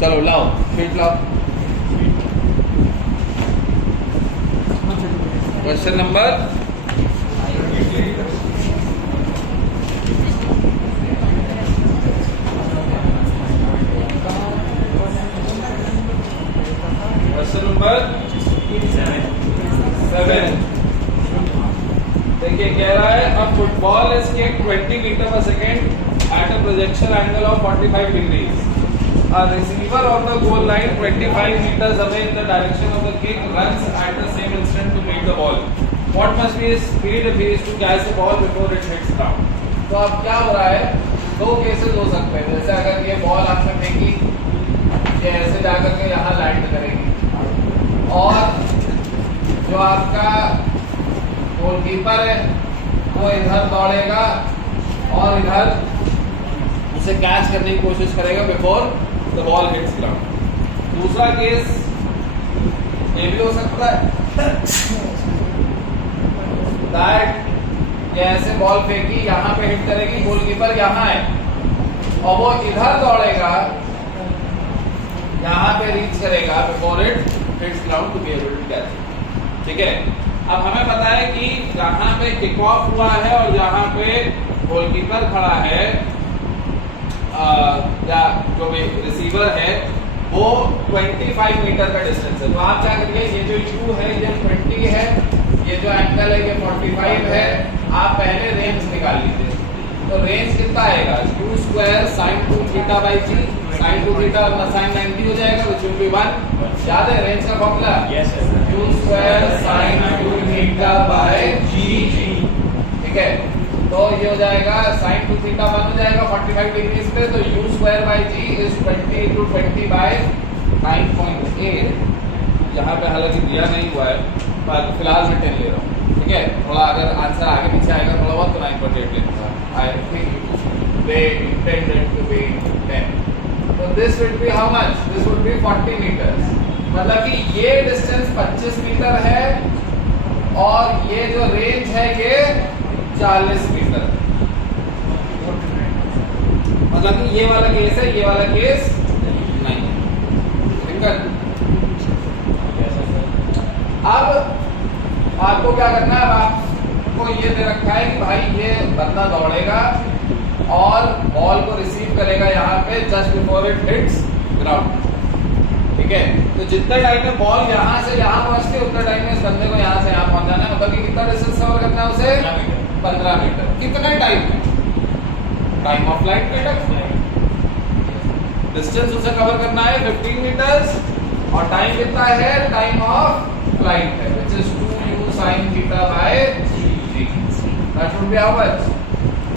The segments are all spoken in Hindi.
चलो लाओ शीट लाओ। Question number seven. देखिए कह रहा है a football is kicked 20 metre पर second at a projection angle of 45 degrees. A receiver on the goal line 25 meters away in the direction of the kick runs at the same instant to meet the ball. What must be his speed if he is to catch the ball before it hits ground? तो अब क्या हो रहा है, दो केसेस हो सकते हैं। जैसे अगर ये बॉल आपने फेंकी, ये ऐसे जाकर के यहाँ लैंड करेगी और जो आपका गोलकीपर है वो इधर दौड़ेगा और इधर उसे कैच करने की कोशिश करेगा before the ball hits ground. दूसरा केस ये भी हो सकता है दैट ये ऐसे बॉल फेंकी, यहाँ पे हिट करेगी, गोलकीपर यहाँ है और वो इधर दौड़ेगा, यहाँ पे रीच करेगा before it hits ground to be able to catch. ठीक है, अब हमें पता है कि जहां पे किक ऑफ हुआ है और जहां पे गोलकीपर खड़ा है या जो भी रिसीवर है वो 25 मीटर का डिस्टेंस है। तो आप क्या करिए, ये जो U है ये 20 है, ये जो एंगल है ये 45 है, आप पहले रेंज निकाल लीजिए। तो रेंज कितना आएगा, u square sin 2 theta by g, sin 2 theta sin 90 हो जाएगा, which will be 1। याद है रेंज का formula? Yes sir, u square sin 2 theta by g। ठीक है, तो ये हो जाएगा sin 2 थीटा 1 हो जाएगा 45 डिग्री पे, तो u square by g is 20 into 20 by 9.8। यहाँ पे हालांकि दिया नहीं हुआ है पर फिलहाल मैं 10 ले रहा हूँ। ठीक है, थोड़ा अगर आंसर आगे पीछे आएगा थोड़ा बहुत तो 9.8 लेगा। I think they intended to be 10। तो this would be how much? This would be 40 meters। मतलब कि ये डिस्टेंस 25 मीटर है और ये जो रेंज है ये 40 मीटर। मतलब कि ये वाला केस है, ये वाला केस नहीं। दिक्कत। अब आपको क्या करना है, अब आपको ये दे रखा है कि भाई ये बंदा दौड़ेगा और बॉल को रिसीव करेगा यहाँ पे just before it hits ground. ठीक है, तो जितना टाइम में बॉल यहाँ से यहाँ पहुंचती है उतना टाइम में इस बंदे को यहाँ से यहाँ पहुंचाना है। मतलब कि कितना डिस्टेंस कवर करना है उसे? 15 मीटर। कितना टाइम में? टाइम ऑफ फ्लाइट बेटा, डिस्टेंस उसे कवर करना है 15 मीटर्स और टाइम कितना है? टाइम ऑफ फ्लाइट है which is 2u sin theta by g। That would be how much?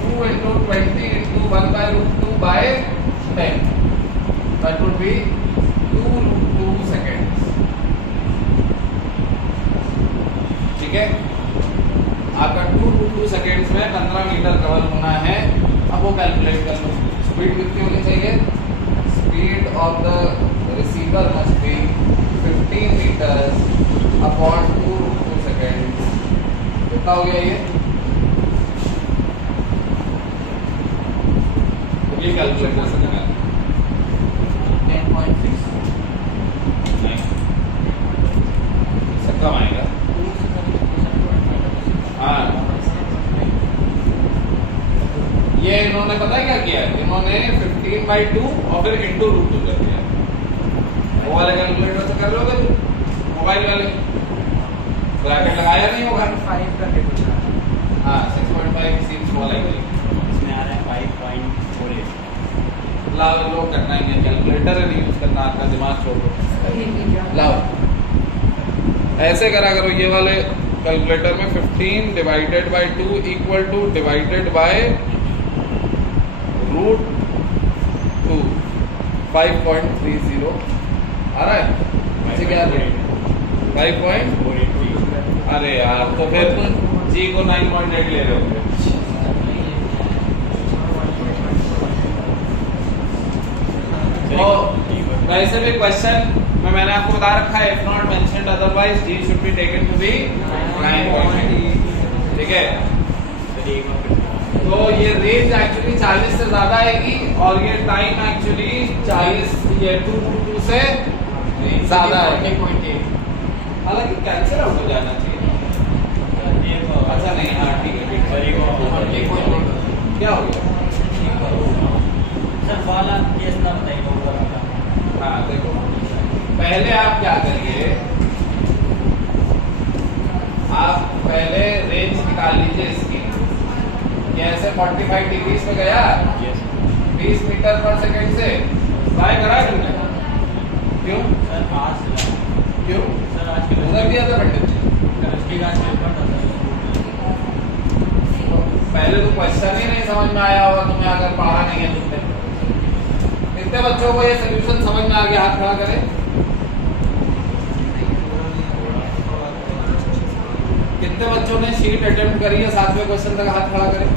2 into 20 into 1 by root 2 by 10। That would be 2 root 2 seconds। ठीक है, आपका 2 root 2 seconds में 15 मीटर कवर होना है। अब वो कैलकुलेट कर लो, स्पीड कितनी होनी चाहिए? Speed of the receiver must be 15 metres upon 2 root 2 seconds। कितना हो गया ये कैलकुलेट कर सकते हैं। 10.6 इससे कम आएगा। हाँ, ये इन्होंने पता है क्या किया, इन्होंने 15/2 और फिर इंटू रूट 2 कर दिया। वो वाले कैलकुलेटर से कर लोगे तुम, मोबाइल वाले ब्रैकेट लगाया नहीं होगा। 5 करके कुछ हाँ 6.5 सीम्स स्मॉल है, इसमें आ रहा है 5.48। लाओ लोग करना ही है, कैलकुलेटर नहीं यूज करना, आपका दिमाग छोड़ दो। लाओ ऐसे करा करो, ये वाले कैलकुलेटर में 15 divided by 2 equal to divided by root 2 5.30 आ रहा है। ऐसे क्या 5.48। अरे यार तो फिर जी को 9.8 ले रहे हो। तो वैसे भी क्वेश्चन में मैंने आपको बता रखा है if not mentioned otherwise g should be taken to be 9.8। ठीक है, तो ये रेंज एक्चुअली 40 से ज्यादा आएगी और ये टाइम एक्चुअली 40 ये 2 से ज्यादा है। हालांकि कैंसिल आउट हो जाना चाहिए। अच्छा नहीं, हाँ ठीक है ठीक है। क्या हो गया सर? वाला केस ना बताइए। हाँ देखो, पहले आप क्या करिए, आप पहले रेंज निकाल लीजिए इसकी। ऐसे 45 डिग्री में गया 20 मीटर पर सेकंड से ट्राई करा तुमने? क्यों सर? आज क्यों सर आज के उधर दिया था पंडित जी? पहले तो क्वेश्चन ही नहीं समझ में आया होगा तुम्हें, अगर पढ़ा नहीं है तुमने। कितने बच्चों को ये सोल्यूशन समझ में आ गया? हाथ खड़ा करें। कितने बच्चों ने शीट अटेम्प्ट करी है 7वें क्वेश्चन तक? हाथ खड़ा करें।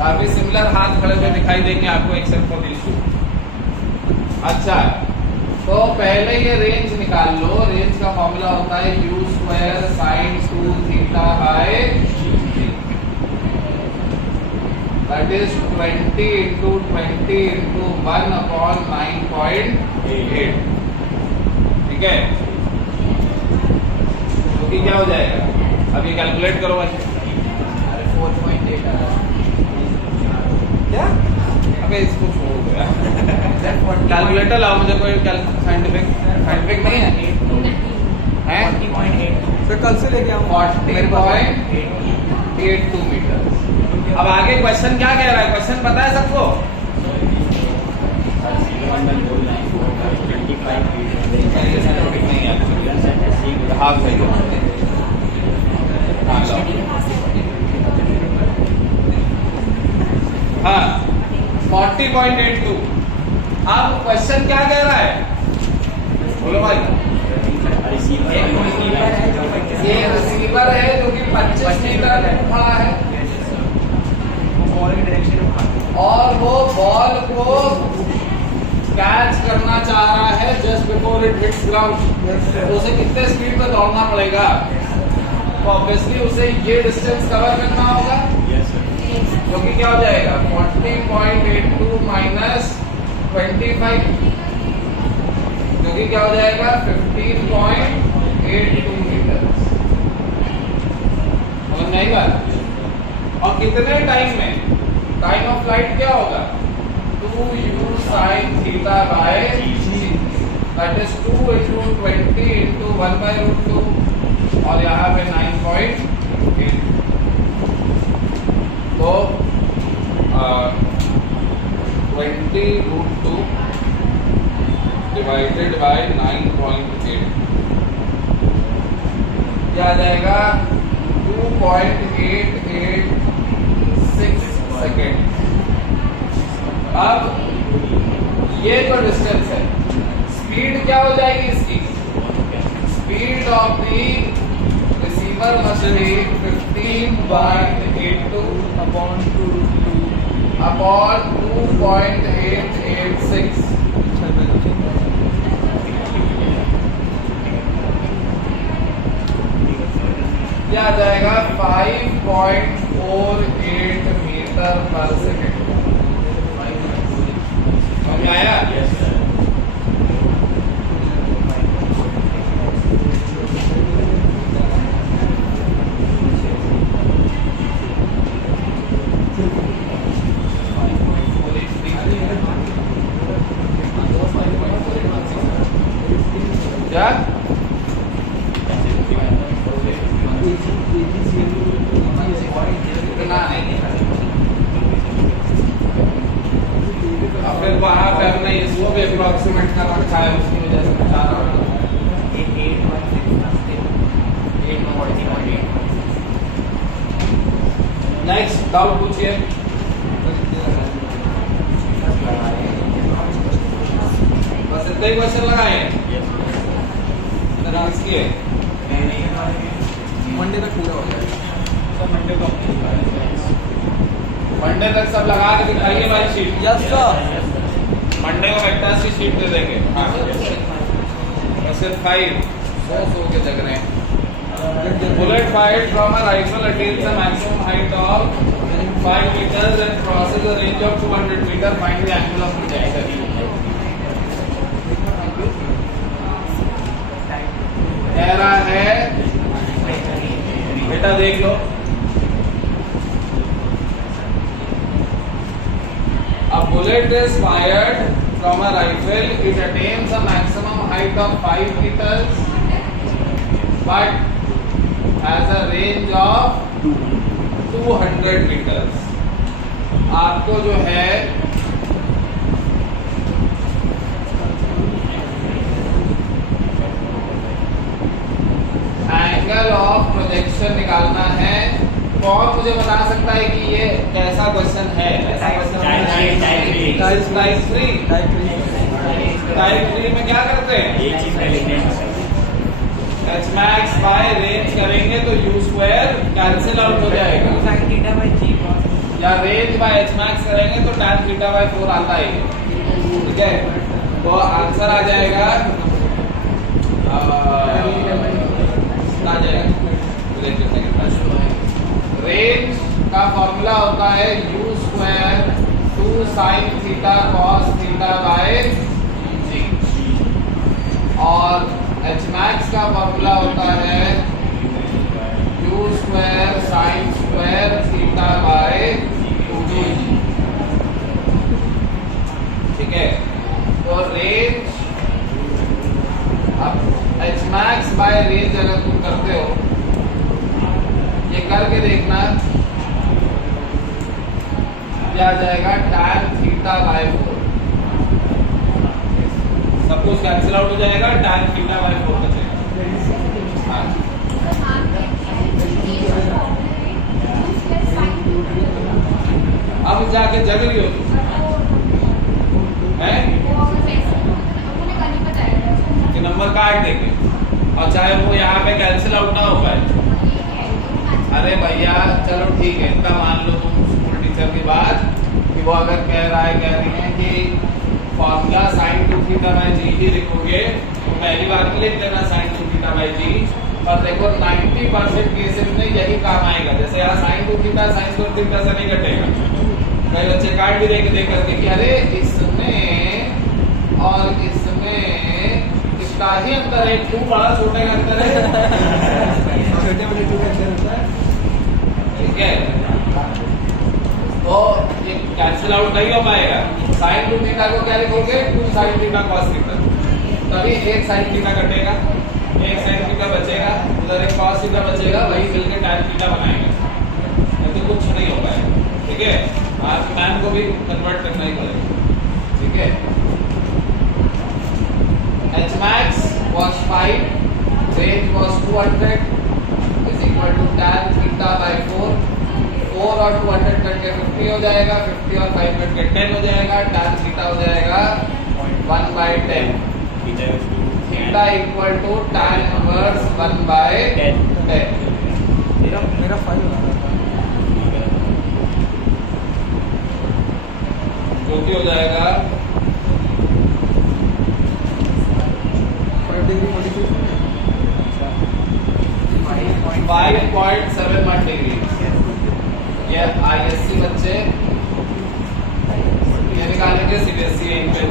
काफी सिमिलर हाथ खड़े हुए दिखाई देंगे आपको एक्सेप्ट फॉर दिस टू। अच्छा, तो पहले ये रेंज निकाल लो। रेंज का फॉर्मूला होता है u square sine 2 theta by that is 20 into 20 into 1 upon 9.8। ठीक है, तो क्या हो जाएगा? अब ये कैलकुलेट करो भाई। 4.8 आ रहा है क्या? अबे इसको छोड़ दो यार। कैलकुलेटर लाओ मुझे, कोई साइंटिफिक नहीं है? 40.8 सर कल से लेके आऊँ। 40.82 मीटर। अब आगे क्वेश्चन क्या कह रहा है? क्वेश्चन पता है सबको? हाफ सही है। हाँ 40.82। अब क्वेश्चन क्या कह रहा है? बोलो भाई। ये रिसीवर है जो कि 25 मीटर खड़ा है और वो बॉल को कैच करना चाह रहा है just before it hits ground. तो उसे कितने स्पीड में दौड़ना पड़ेगा? तो ऑब्वियसली उसे ये डिस्टेंस कवर करना होगा, जो कि क्या हो जाएगा? 40.82 माइनस 25, जो कि क्या हो जाएगा? 15.82 मीटर। समझ में आई बात? और कितने टाइम में? टाइम ऑफ फ्लाइट क्या होगा? 2u sin theta by that is 2 into 20 into 1/√2 और यहाँ पे 9.8। तो 20√2 डिवाइडेड बाय 9.8 क्या आ जाएगा? 2.886 सेकेंड। अब ये तो डिस्टेंस है, स्पीड क्या हो जाएगी इसकी? Speed of the receiver must B 15.82 upon 2.886। क्या आ जाएगा? 5.48 मीटर पर सेकेंड। समझ में आया? क्या? फिर वहां पे हमने इसको भी अप्रोक्सीमेट कर रखा है, उसकी वजह से बता रहा हूँ। नेक्स्ट डाउट पूछिए। बस इतने ही क्वेश्चन लगाए किए। मंडे तक पूरा हो जाएगा। मंडे तक सब लगा के दिखाइए भाई शीट। Yes sir. मंडे को वेक्टर्स की शीट दे देंगे। हाँ सिर्फ 5 सो के जग रहे हैं। Bullet fired from a rifle attains a maximum height of 5 meters and crosses a range of 200 meters. Find the angle of trajectory. कह रहा है बेटा देख लो, a bullet is fired from a rifle. It attains a maximum height of 5 meters, but has a range of 200 meters. आपको जो है एंगल ऑफ प्रोजेक्शन निकालना है। कौन मुझे बता सकता है कि ये कैसा क्वेश्चन है? ऐसा क्वेश्चन टाइप 3 में क्या करते हैं? एक चीज पहले एच मैक्स बाय रेंज करेंगे तो यू स्क्वायर कैंसिल आउट हो जाएगा, sin थीटा बाय g या रेंज बाय एच मैक्स करेंगे तो tan थीटा बाय 4 आता है। ठीक है, तो आंसर आ जाएगा रेंज का फॉर्मूला होता है U square 2 sin theta cos theta by G, और एच मैक्स का फॉर्मूला होता है U square sine square theta by 2g। ठीक है, तो रेंज, अब एच मैक्स बाय रेंज अगर तुम करते हो, ये करके देखना क्या आ जाएगा, tan थीटा बाय 4। सब कुछ कैंसिल आउट हो जाएगा, tan थीटा बाय 4 बचेगा। अब जाके जग रही हो हैं कि नंबर काट देंगे, और चाहे वो यहाँ पे कैंसिल आउट ना हो पाए। अरे भैया चलो ठीक है, इतना मान लो तुम स्कूल टीचर की बात कि वो अगर कह रही है कि फॉर्मूला sin 2 थीटा बाय जी ही लिखोगे तो पहली बार में लिख देना sin 2 थीटा बाय जी, और देखो 90% केसेस में यही काम आएगा। जैसे यहाँ sin 2 थीटा sin 2 थीटा से नहीं कटेगा, कई बच्चे कार्ड भी दे करके कि अरे इसमें और इसमें इसका ही अंतर है, क्यों बड़ा छोटे का अंतर है? छोटे बड़े टू का अंतर होता है। ठीक है, तो ये कैंसिल आउट नहीं हो पाएगा। sin 2 थीटा को क्या लिखोगे, 2 sin थीटा cos थीटा, तभी एक sin थीटा कटेगा, एक sin थीटा बचेगा, उधर एक cos थीटा बचेगा, वही मिलकर tan थीटा बनाएगा, नहीं तो कुछ नहीं हो पाएगा। ठीक है, आज मैम को भी कन्वर्ट करना ही पड़ेगा। ठीक है, H max was 5, range was 200 is equal to tan theta by 4 और 200 करके 50 हो जाएगा, 50 और 5 करके 10 हो जाएगा, tan थीटा हो जाएगा 1/10। Theta equal to tan inverse 1/10। मेरा 5 हो रहा था, जो कि हो जाएगा 5.71 डिग्री। ये ISC बच्चे ये निकालेंगे, CBSE इन पे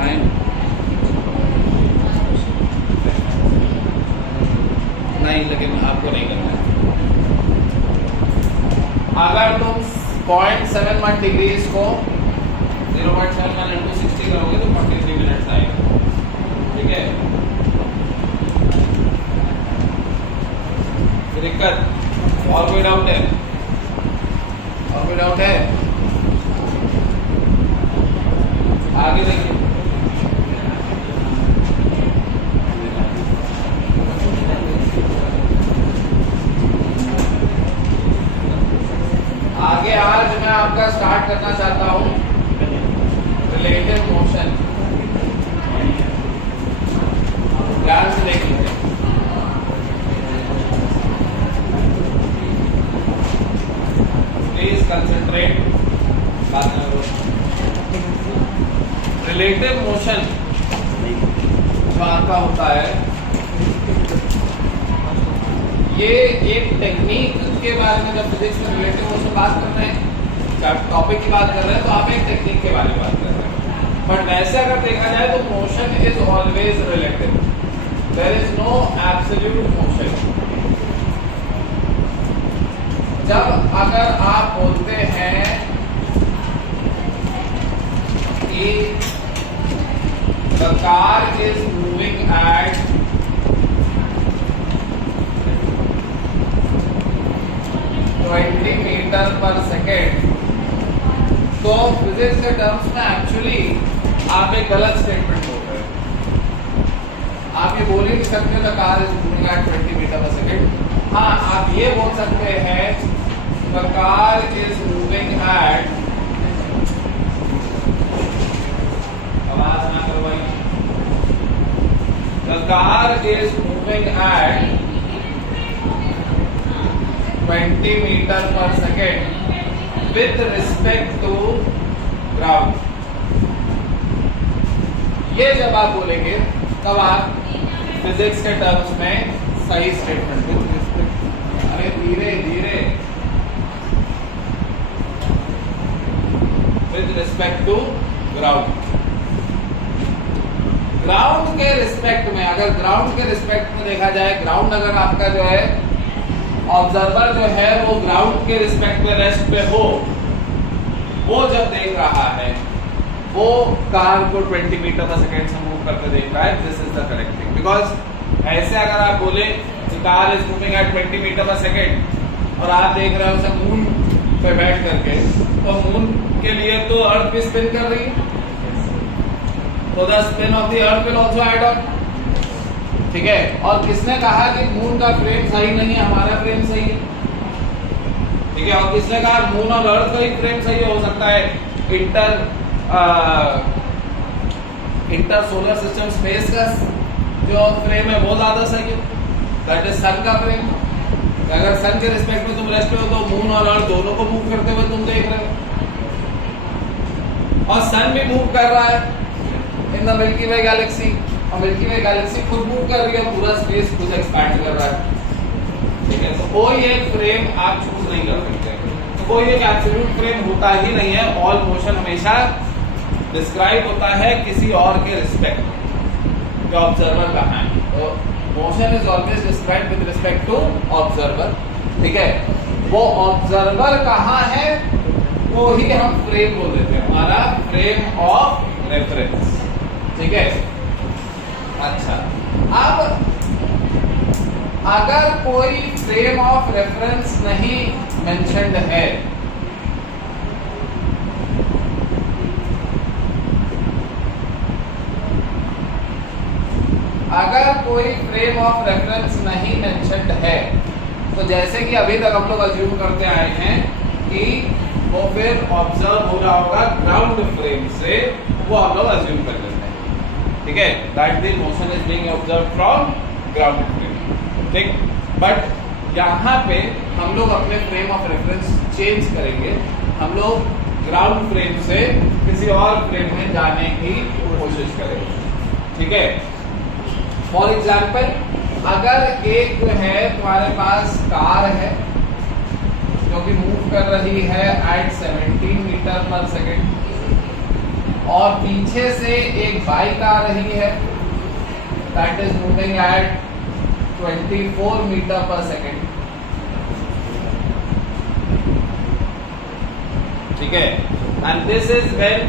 नहीं, नहीं, लेकिन आपको नहीं करना है। अगर तुम 0.71 डिग्रीज को 0.71 into 60 करोगे तो 43 मिनट्स आएगा। ठीक है, दिक्कत और कोई डाउट है? और कोई डाउट है? आगे देखिए, आगे आज मैं आपका स्टार्ट करना चाहता हूं रिलेटिव मोशन। ध्यान से देखिए, सेपरेट। रिलेटिव मोशन जो आपका होता है, ये एक टेक्निक के बारे में, जब फिजिक्स में रिलेटिव मोशन बात कर रहे हैं, टॉपिक की बात कर रहे हैं, तो आप एक टेक्निक के बारे में बात कर रहे हैं। बट वैसे अगर देखा जाए तो motion is always relative, there is no absolute motion. जब अगर आप बोलते हैं कि the car is moving at 20 metre पर सेकेंड, तो फिजिक्स के टर्म्स में एक्चुअली आप एक गलत स्टेटमेंट बोल रहे हैं। आप ये बोल ही नहीं सकते the car is moving at 20 metre पर सेकेंड। हाँ, आप ये बोल सकते हैं the car is moving at, आवाज ना करवाइए, the car is moving at 20 metre पर second with respect to ground। ये जब आप बोलेंगे तब आप फिजिक्स के टर्म्स में सही स्टेटमेंट देंगे। अरे धीरे धीरे, with respect to ground। Ground के रिस्पेक्ट में, अगर ग्राउंड के रिस्पेक्ट में देखा जाए, ग्राउंड अगर आपका जो है ऑब्जर्वर जो है वो ग्राउंड के रिस्पेक्ट में रेस्ट पे हो, वो जब देख रहा है वो कार को 20 मीटर पर सेकेंड से मूव करते देख रहा है, this is the correct thing. Because ऐसे अगर आप बोले car is moving at 20 metre पर सेकेंड और आप देख रहे हो उसे मून पे बैठ करके, तो मून के लिए तो अर्थ भी स्पिन कर रही है, तो the spin off the earth will also add on. ठीक है, और किसने कहा कि मून का फ्रेम सही नहीं है, हमारा फ्रेम सही है। ठीक है, और किसने कहा मून और अर्थ का ही फ्रेम सही हो सकता है, इंटर सोलर सिस्टम स्पेस का जो फ्रेम है वो ज्यादा सही है, दैट इज सन का फ्रेम। अगर सन के रिस्पेक्ट में तुम रेस्ट पे हो तो मून और अर्थ दोनों को मूव करते हुए तुम देख रहे हो, और सन भी मूव कर रहा है in the milky way Galaxy, और मिल्की वे गैलेक्सी खुद मूव कर रही है, पूरा स्पेस खुद एक्सपैंड कर रहा है। ठीक है, तो कोई एक फ्रेम आप चूज नहीं कर सकते, तो कोई एक एब्सोल्यूट फ्रेम होता ही नहीं है। ऑल मोशन हमेशा डिस्क्राइब होता है किसी और के रिस्पेक्ट में, जो ऑब्जर्वर का है। तो motion is always described with respect to observer. ठीक है, वो ऑब्जर्वर कहाँ है वो ही हम फ्रेम बोल देते हैं, हमारा फ्रेम ऑफ रेफरेंस। ठीक है, अच्छा, अब अगर कोई फ्रेम ऑफ रेफरेंस नहीं मेंशन्ड है, अगर कोई फ्रेम ऑफ रेफरेंस नहीं मेंशन्ड है, तो जैसे कि अभी तक हम लोग अज्यूम करते आए हैं कि वो फिर ऑब्जर्व हो रहा होगा ग्राउंड फ्रेम से, वो हम लोग अज्यूम कर लेते हैं। ठीक है, that the motion is being observe from ground frame. ठीक, बट यहाँ पे हम लोग अपने फ्रेम ऑफ रेफरेंस चेंज करेंगे, हम लोग ग्राउंड फ्रेम से किसी और फ्रेम में जाने की कोशिश करेंगे। ठीक है, फॉर एग्जाम्पल अगर एक जो है तुम्हारे पास कार है जो कि मूव कर रही है एट 17 मीटर पर सेकेंड, और पीछे से एक बाइक आ रही है that is moving at 24 metre पर सेकेंड। ठीक है, and this is when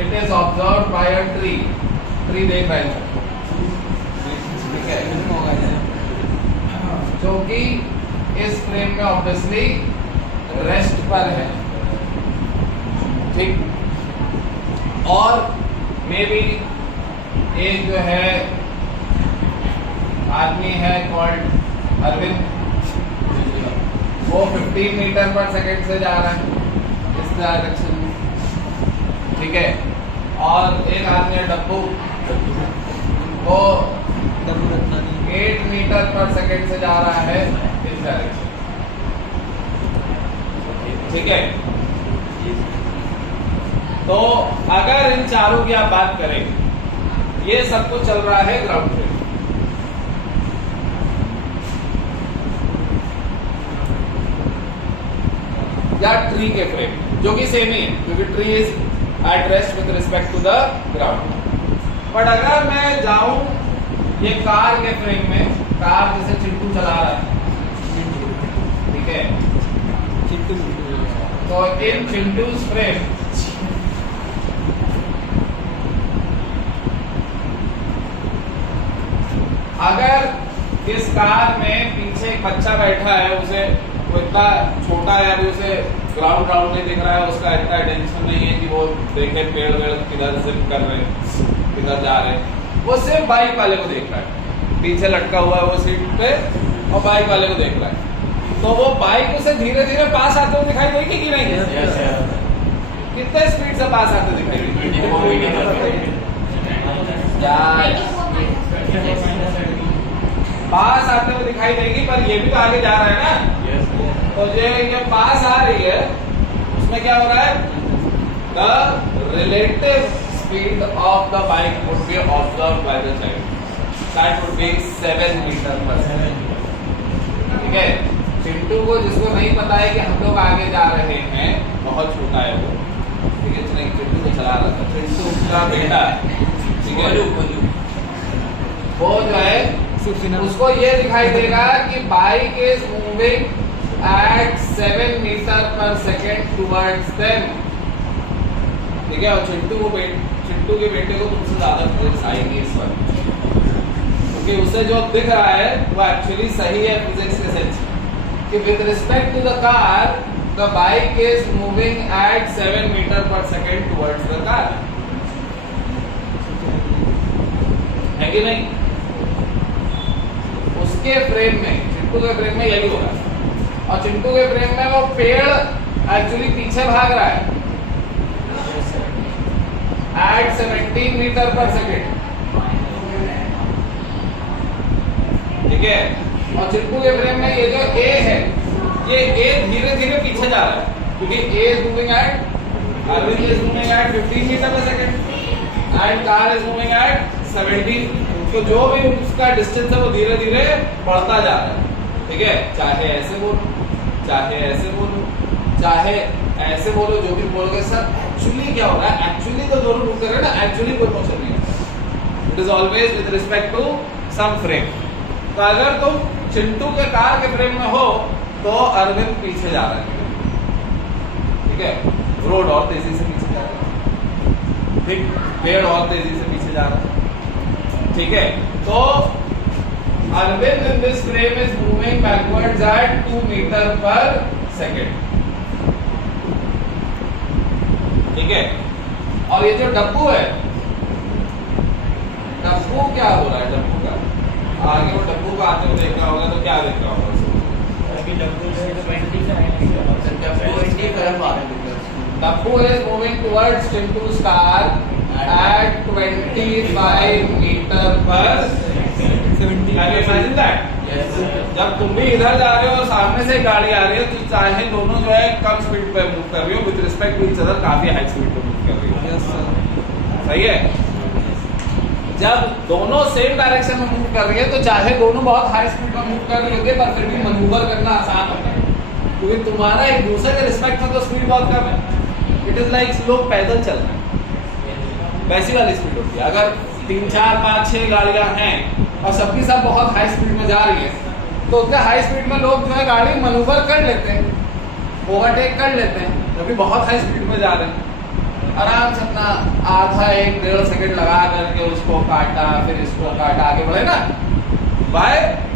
it is observed by a tree. Tree देख रहे हैं, ठीक है, जो कि इस फ्रेम में ऑब्वियसली रेस्ट पर है। ठीक, और मे बी एक जो है आदमी है कॉल्ड अरविंद, वो 15 मीटर पर सेकेंड से जा रहा है इस डायरेक्शन में। ठीक है, और एक आदमी है डब्बू, वो 8 मीटर पर सेकेंड से जा रहा है इस डायरेक्शन। ठीक है, तो अगर इन चारों की आप बात करें, ये सब कुछ चल रहा है ग्राउंड फ्रेम या ट्री के फ्रेम, जो कि सेम ही है क्योंकि tree is at rest with respect to the ground. But अगर मैं जाऊं ये कार के फ्रेम में, कार जैसे चिंटू चला रहा है, ठीक है, तो इन चिंटूज फ्रेम अगर इस कार में पीछे एक बच्चा बैठा है, उसे वो इतना छोटा है, अभी उसे ग्राउंड नहीं दिख रहा है, उसका इतना टेंशन नहीं है कि वो देखे पेड़ वेड़ किधर जिप कर रहे हैं, किधर जा रहे हैं, वो सिर्फ बाइक वाले को देख रहा है, पीछे लटका हुआ है वो सीट पे और बाइक वाले को देख रहा है। तो वो बाइक उसे धीरे धीरे पास आते हुए दिखाई देगी कि नहीं? कितने स्पीड से पास आते दिखाई देगी? पास आते हुए दिखाई देगी, पर ये भी तो आगे जा रहा है ना। तो ये पास आ रही है, उसमें क्या हो रहा है? The relative speed of the bike would be observed by the child, that would be 7 metre per second. ठीक है, चिंटू को, जिसको नहीं पता है कि हम लोग आगे जा रहे हैं, बहुत छोटा है वो, ठीक है, चिंटू को चला रहा था, चिंटू का बेटा, ठीक है, वो जो है उसको ये दिखाई देगा कि bike is moving at 7 metre पर सेकेंड टुवर्ड्स देम, ठीक है, और चिंटू के बेटे को तुमसे ज्यादा फिजिक्स आएगी इस वक्त, क्योंकि उसे जो दिख रहा है वो एक्चुअली सही है फिजिक्स के सेंस कि with respect to the car the bike is moving at 7 metre पर सेकेंड टुवर्ड्स द कार, है कि नहीं? उसके फ्रेम में, चिंटू के फ्रेम में यही होगा, और चिंटू के फ्रेम में वो पेड़ एक्चुअली पीछे भाग रहा है एट 17 मीटर पर सेकेंड, ठीक है, और चिंटू के फ्रेम में ये जो ए है, ये ए धीरे धीरे पीछे जा रहा है क्योंकि A is moving at, Arvind is moving at 15 metre पर second and car is moving at 17, तो जो भी उसका डिस्टेंस है वो धीरे धीरे बढ़ता जा रहा है, ठीक है, चाहे ऐसे बोलो, चाहे ऐसे बोलो, चाहे ऐसे बोलो, जो भी बोलोगे सर एक्चुअली क्या हो रहा है, एक्चुअली तो दोनों मूव कर रहे हैं ना, एक्चुअली कोई मोशन नहीं है, it is always with respect to some frame. तो अगर तुम चिंटू के कार के फ्रेम में हो तो अरविंद पीछे जा रहा है, ठीक है, रोड और तेजी से पीछे जा रहा है, ठीक, पेड़ और तेजी से पीछे जा रहा है, ठीक है, तो Arvind in this frame is moving backwards at 2 metre पर सेकेंड, ठीक है, और ये जो डब्बू है, डब्बू क्या हो रहा है, डब्बू का आगे वो डब्बू को आते हुए देख रहा होगा तो क्या देख रहा होगा? Dabbu is moving towards Chintu's car at 25 metre पर second. Can you imagine that? जब तुम भी इधर जा रहे हो और सामने से गाड़ी आ रही है, तो चाहे दोनों जो है कम स्पीड पे मूव कर रही हो, with respect to each other काफी हाई स्पीड पे मूव कर रही हो, सही है। जब दोनों सेम डायरेक्शन में मूव कर रही है तो चाहे दोनों बहुत हाई स्पीड में मूव कर रही होती है, पर फिर भी मैन्यूवर करना आसान होता है क्योंकि तुम्हारा एक दूसरे के रिस्पेक्ट में तो स्पीड बहुत कम है। इट इज लाइक लोग पैदल चल रहे हैं, वैसी वाली स्पीड होती है। अगर 3, 4, 5, 6 गाड़ियां हैं और सबकी सब बहुत हाई स्पीड में जा रही है, तो उतने हाई स्पीड में लोग जो है गाड़ी मैन्यूवर कर लेते हैं, ओवरटेक कर लेते हैं, जब भी बहुत हाई स्पीड में जा रहे हैं, आराम से अपना आधा 1-1.5 सेकंड लगा करके उसको काटा, फिर इसको काटा, आगे बढ़े ना। Why?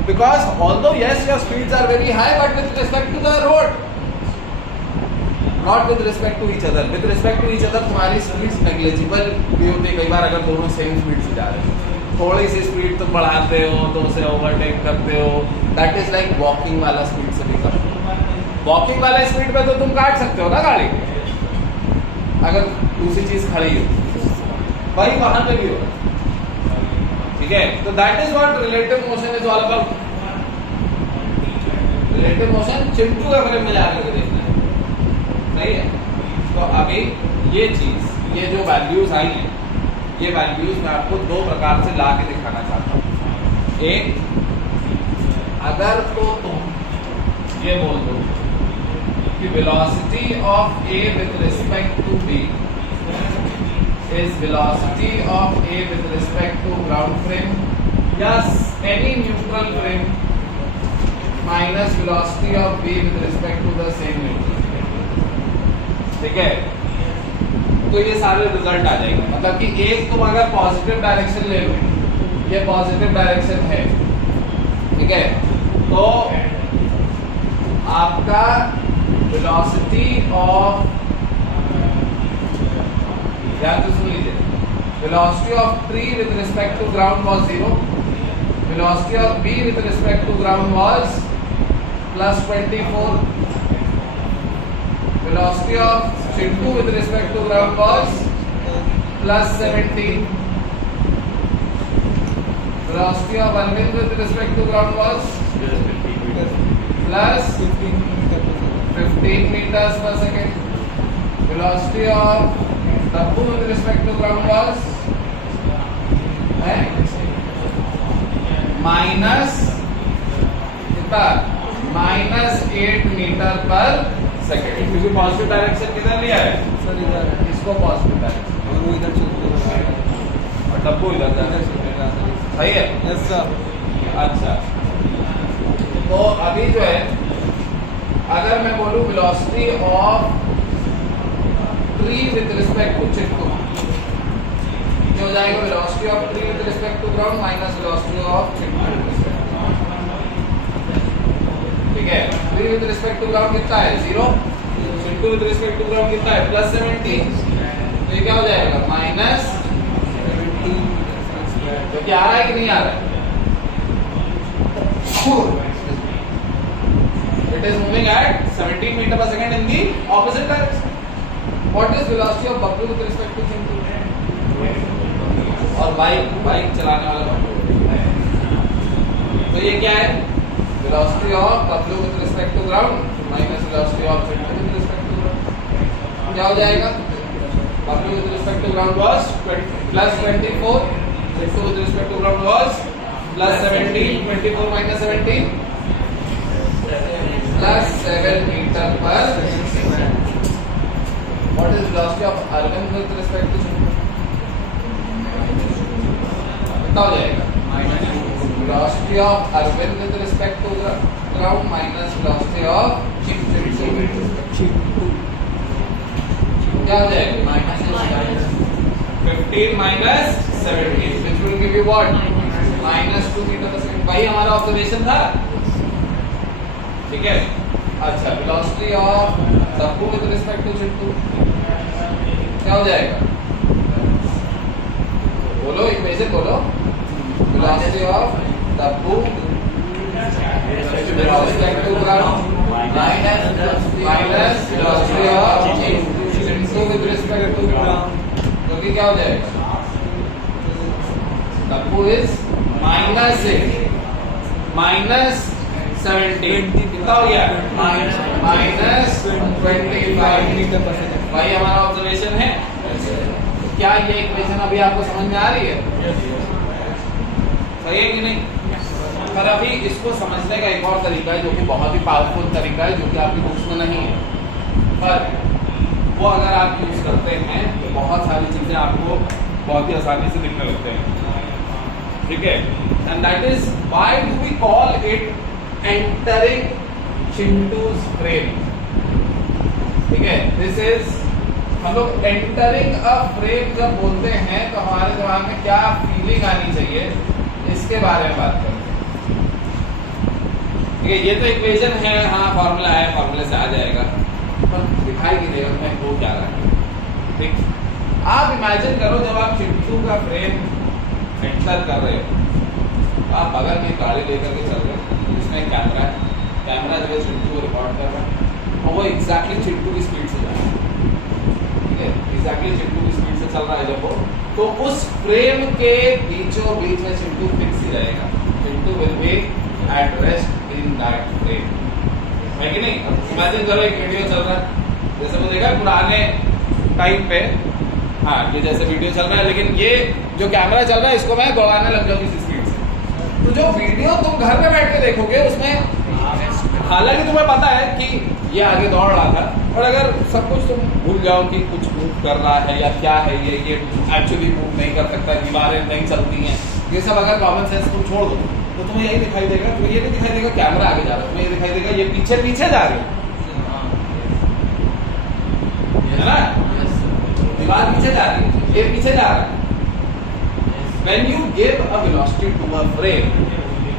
Because although yes your speeds are very high, but with respect to the road, not with respect to each other. With respect to each other तुम्हारी स्पीड्स नेग्लिजिबल भी होती है कई बार, अगर दोनों सेम स्पीड से जा रहे हैं, थोड़ी सी स्पीड तुम बढ़ाते हो तो उसे ओवरटेक करते हो, दैट इज लाइक वॉकिंग वाला स्पीड से भी कम। वॉकिंग वाले स्पीड पे तो तुम काट सकते हो ना गाड़ी, अगर दूसरी चीज खड़ी हो, वही वहां पे भी होगा, ठीक है। तो that is what relative motion is all about. Relative motion Chintu के फ्रेम में जाकर के देखना है, सही है। तो अभी ये चीज, ये जो वैल्यूज आई हैं, ये वैल्यूज मैं आपको दो प्रकार से ला के दिखाना चाहता हूँ। एक, अगर तो तुम ये बोल दो कि velocity of A with respect to B is velocity of A with respect to ground frame या any neutral frame minus velocity of B with respect to the same neutral frame। ठीक है, तो ये सारे रिजल्ट आ जाएंगे। मतलब कि एक तुम अगर पॉजिटिव डायरेक्शन ले लो, ये पॉजिटिव डायरेक्शन है, ठीक है, तो आपका वेलोसिटी ऑफ, ध्यान से सुन लीजिए, velocity of tree with respect to ground was 0, velocity of B with respect to ground was plus 24, velocity of Chintu with respect to ground was plus 17, velocity of Arvind with respect to ground was plus 15 meters per second, velocity of Dabbu with respect to ground was minus कितना, -8 मीटर पर सेकेंड, क्योंकि पॉजिटिव डायरेक्शन किधर लिया है सर इधर है, इसको पॉजिटिव डायरेक्शन और वो इधर चलते हैं और डब्बू इधर जा रहा है। सही है, यस सर। अच्छा, तो अभी जो है अगर मैं बोलूं velocity of tree with respect to Chintu, ये हो जाएगा velocity of tree with respect to ground minus velocity of Chintu with respect to ground. ठीक है, tree with respect to ground कितना है 0, Chintu with respect to ground कितना है प्लस 17, तो ये क्या हो जाएगा माइनस 17। तो क्या आ रहा है कि नहीं आ रहा है? It is moving at 17 meter per second in the opposite direction. What is velocity of Bablu with respect to Chintu? और बाइक चलाने वाला बब्लू, तो ये क्या है velocity of Bablu with respect to ground minus velocity of Chintu with respect to ground, क्या हो जाएगा? Bablu with respect to ground was plus 24, Chintu with respect to ground was plus 17, 24 minus 17 plus 7 meter per second. What is velocity of Arvind with respect to Chintu? कितना हो जाएगा? Velocity of Arvind with respect to ground minus velocity of Chintu with respect to क्या हो जाएगा? -15 minus 17, which will give you what? -2 meter per second। भाई हमारा ऑब्जर्वेशन था, ठीक है। अच्छा, velocity of Dabbu with respect to Chintu क्या हो जाएगा? बोलो, इक्वेशन बोलो। Velocity of Dabbu with respect to ground minus velocity of Chintu with respect to ground, तो क्या हो जाएगा? Dabbu is minus 17, कितना हो गया? minus 25 metre per second. भाई हमारा ऑब्जर्वेशन है। क्या ये इक्वेशन अभी आपको समझ में आ रही है? सही है कि नहीं? पर अभी इसको समझने का एक और तरीका है जो कि बहुत ही पावरफुल तरीका है, जो कि आपकी बुक्स में नहीं है, पर वो अगर आप यूज करते हैं तो बहुत सारी चीजें आपको बहुत ही आसानी से दिखने लगते हैं। ठीक है, and that is why do we call it entering Chintu's frame। ठीक है, दिस इज, हम लोग एंटरिंग अ फ्रेम जब बोलते हैं तो हमारे दिमाग में क्या फीलिंग आनी चाहिए, इसके बारे में बात करते हैं। ठीक है, ये तो इक्वेशन है, हाँ फॉर्मूला है, फॉर्मूले से आ जाएगा, पर दिखाई नहीं देगा मैं हो क्या रहा है। ठीक, आप इमेजिन करो जब आप चिंटू का फ्रेम एंटर कर रहे हो, आप बगल में गाड़ी लेकर के चल रहे हो, इसमें कैमरा है, कैमरा जो है चिंटू को रिकॉर्ड कर रहा है और वो एग्जैक्टली चिंटू की स्पीड से जा रहा है। ठीक है, एग्जैक्टली चिंटू की स्पीड से चल रहा है जब वो, तो उस फ्रेम के बीचों बीच में चिंटू फिक्स ही रहेगा। Chintu will be at rest in that frame, है कि नहीं? इमेजिन करो एक वीडियो चल रहा है, जैसे वो देखा पुराने टाइम पे, हाँ ये जैसे वीडियो चल रहा है, लेकिन ये जो कैमरा चल रहा है इसको मैं दौड़ाने लग जाऊँ इस स्पीड से। तो जो वीडियो तुम घर में बैठ के देखोगे उसमें हालांकि तुम्हें पता है कि ये आगे दौड़ रहा था, और अगर सब कुछ तुम भूल जाओ कि कुछ मूव कर रहा है या क्या है, ये एक्चुअली मूव नहीं कर सकता, दीवारें नहीं चलती हैं, ये सब अगर कॉमन सेंस तुम छोड़ दो तो तुम्हें यही दिखाई देगा, तुम्हें ये नहीं दिखाई देगा कैमरा आगे जा रहा है, तुम्हें ये दिखाई देगा ये पीछे पीछे जा रही है ना, दीवार पीछे जा रही है, ये पीछे जा रहा है। When you give a velocity to a frame,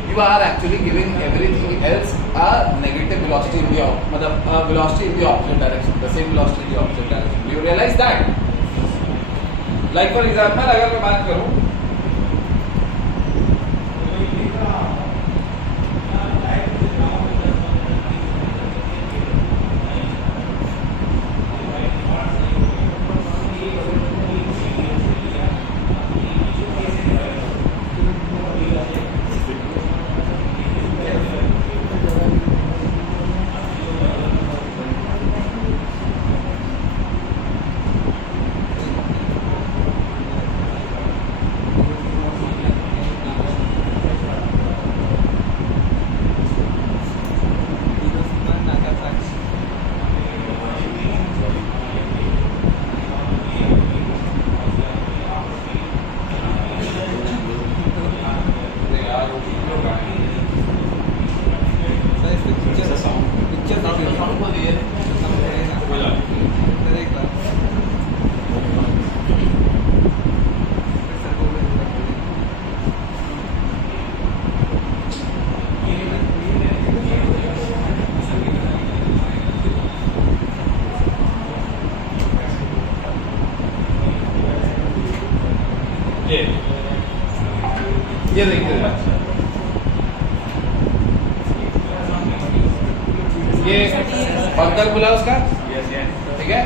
you are actually giving everything else a negative velocity in the मतलब a velocity in the opposite direction, the same velocity in the opposite direction. Do you realize that? Like for example, अगर मैं बात करूँ ये देखिए ये बंकर खुला उसका, ठीक है,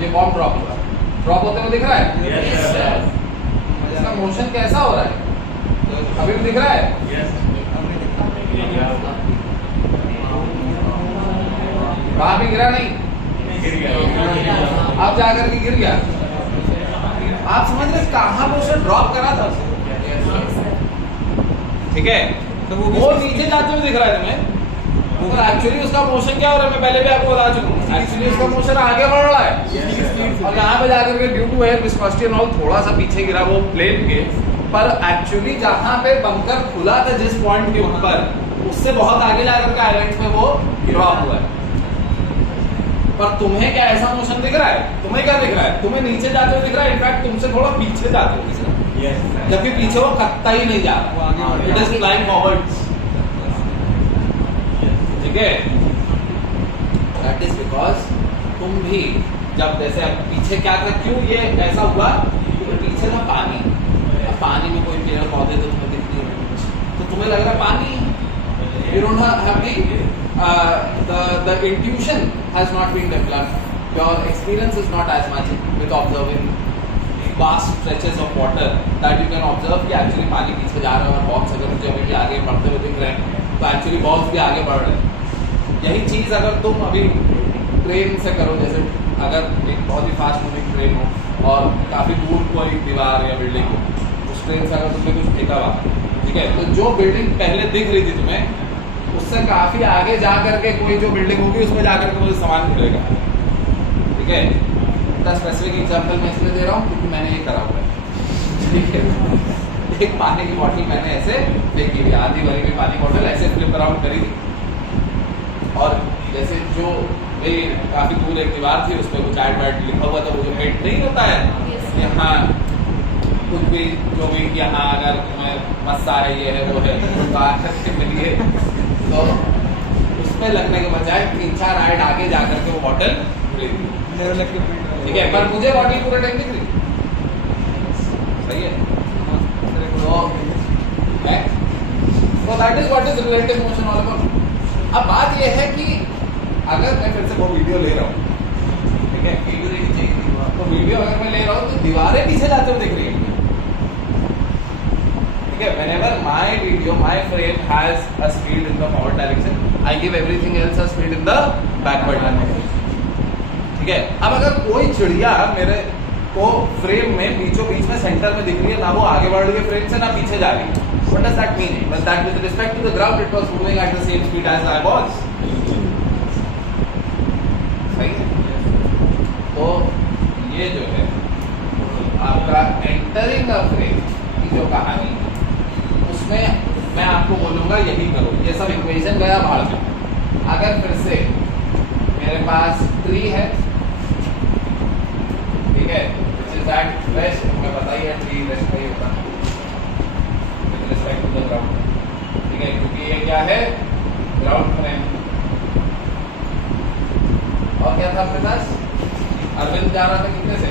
ये बॉम्ब ड्रॉप हुआ, ड्रॉप होते हुए दिख रहा है, इसका मोशन कैसा हो रहा है, अभी भी दिख रहा है, वहां भी गिरा नहीं, अब जाकर के गिर गया, आप समझ रहे कहाँ मोशन ड्रॉप करा था, ठीक है, तो वो नीचे जाते हुए दिख रहा है तुम्हें, और एक्चुअली उसका मोशन क्या हो रहा है, मैं पहले भी आपको बता चुका हूँ, एक्चुअली उसका मोशन आगे बढ़ रहा है, और यहाँ पे जाकर के due to air viscosity and all थोड़ा सा पीछे गिरा वो प्लेन के, पर एक्चुअली जहाँ पे बंकर खुला था जिस पॉइंट के ऊपर, उससे बहुत आगे जाकर के आइलैंड में वो ड्रॉप हुआ है। पर तुम्हें क्या ऐसा मोशन दिख रहा है, तुम्हें क्या दिख रहा है, तुम्हें नीचे जाते हुए दिख रहा है, इनफैक्ट तुमसे थोड़ा पीछे जाते हुए दिख रहा है, जबकि पीछे वो कत्ता ही नहीं जा रहा, इट इज फ्लाइंग फॉरवर्ड, ठीक है, दैट इज बिकॉज तुम भी जब जैसे अब पीछे क्या था, क्यों ये ऐसा हुआ, क्योंकि पीछे था पानी, अब पानी में कोई पेड़ पौधे तो तुम्हें दिख नहीं रहे, तो तुम्हें लग रहा है पानी, you don't have the intuition has not been developed, your experience is not as much with observing vast stretches of water that you can observe कि actually पानी पीछे जा रहा है, और बॉक्स अगर मुझे अभी भी आगे बढ़ते हुए दिख रहे हैं, तो एक्चुअली बॉक्स भी आगे बढ़ रहे हैं। यही चीज़ अगर तुम अभी ट्रेन से करो, जैसे अगर एक बहुत ही फास्ट मूविंग ट्रेन हो और काफ़ी दूर कोई दीवार या बिल्डिंग हो, उस ट्रेन से अगर तुमने कुछ फेंका हुआ, ठीक है, तो जो बिल्डिंग पहले दिख रही थी तुम्हें, उससे काफ़ी आगे जा करके कोई जो बिल्डिंग होगी उसमें जाकर के मुझे सामान मिलेगा, ठीक है, स्पेसिफिक एग्जाम्पल मैं इसलिए दे रहा हूँ क्योंकि मैंने ये करा हुआ है, ठीक है, एक पानी की बॉटल मैंने ऐसे देखी हुई, आधी भरी हुई पानी बॉटल ऐसे फ्लिप अराउंड करी थी, और जैसे जो मेरी काफ़ी दूर एक दीवार थी, उस पर कुछ ऐड वैड लिखा हुआ था, वो जो हेड नहीं होता है, यहाँ कुछ भी जो भी यहाँ अगर तुम्हें मस्सा है, ये है वो है, तो आकर के मिलिए, तो उस पर लगने के बजाय 3-4 ऐड आगे जाकर के वो बॉटल ले दी, ठीक है, पर मुझे बॉटल पूरा टाइम दिख रही, सही है, तो that is what is relative motion all about. अब बात ये है कि अगर मैं फिर से वो वीडियो ले रहा हूँ, ठीक है, वीडियो देखनी चाहिए, तो वीडियो अगर मैं ले रहा हूँ तो दीवारें पीछे जाते हुए दिख रही है, ठीक है, whenever my video, my frame has a speed in the forward direction, I give everything else a speed in the backward direction, ठीक ठीक है। अब अगर कोई चिड़िया मेरे को फ्रेम में बीचों बीच में सेंटर में दिख रही है, ना वो आगे बढ़ रही है फ्रेम से, ना पीछे जा रही है, what does that mean? Does that with respect to the ground it was moving at the same speed as I was? सही है। तो ये जो है आपका एंटरिंग अ फ्रेम की जो कहानी है, उसमें मैं आपको बोलूंगा यही करो, ये सब इक्वेशन गया बाहर में। अगर फिर से मेरे पास ट्री है, ठीक है, which is that rest, तुम्हें बताइए ट्री रेस्ट नहीं होता with respect to the ground, ठीक है, क्योंकि ये क्या है, ग्राउंड फ्रेम। और क्या था आपके पास? अरविंद जा रहा था कितने से?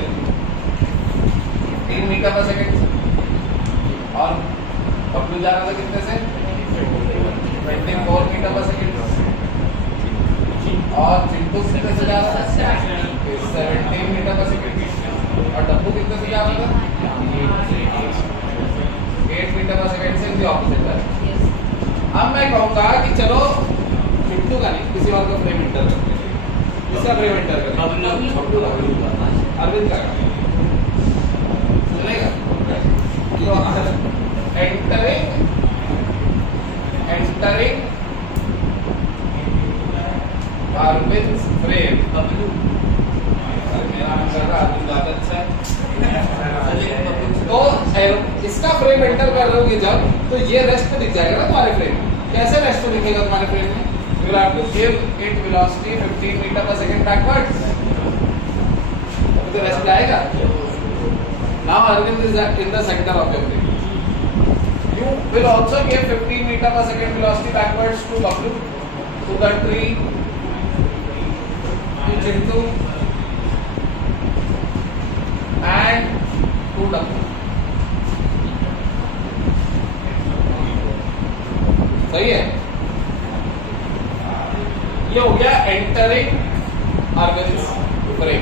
3 मीटर पर सेकंड से, और बबलू जा रहा था कितने से? 24 मीटर पर सेकंड, और चिंटू कितने से जा रहा था? 17 मीटर पर सेकंड, और डब्बू कितने से जा रहा था? 8 मीटर पर सेकंड से, इनके ऑपोजिट है। अब मैं कहूँगा कि चलो चिंटू का नहीं, किसी और का फ्रेम इंटर करते हैं। किसका फ्रेम इंटर करते हैं? बबलू का, अरविंद का चलेगा? एंटरिंग अरविंद फ्रेम, बबलू, मेरा आंसर था अरविंद ज्यादा अच्छा है। तो इसका फ्रेम एंटर कर रहे होगे जब, तो ये रेस्ट पे दिख जाएगा ना तुम्हारे फ्रेम में। कैसे रेस्ट पे दिखेगा तुम्हारे फ्रेम में? You will have to give it velocity 15 meter per second backwards, तो रेस्ट जाएगा। Now Arvind is in the center of your frame. You will also give 15 meter per second velocity backwards to Bablu, to the tree, to Chintu, and to Dabbu. सही है? ये हो गया एंटरिंग अरविंद फ्रेम।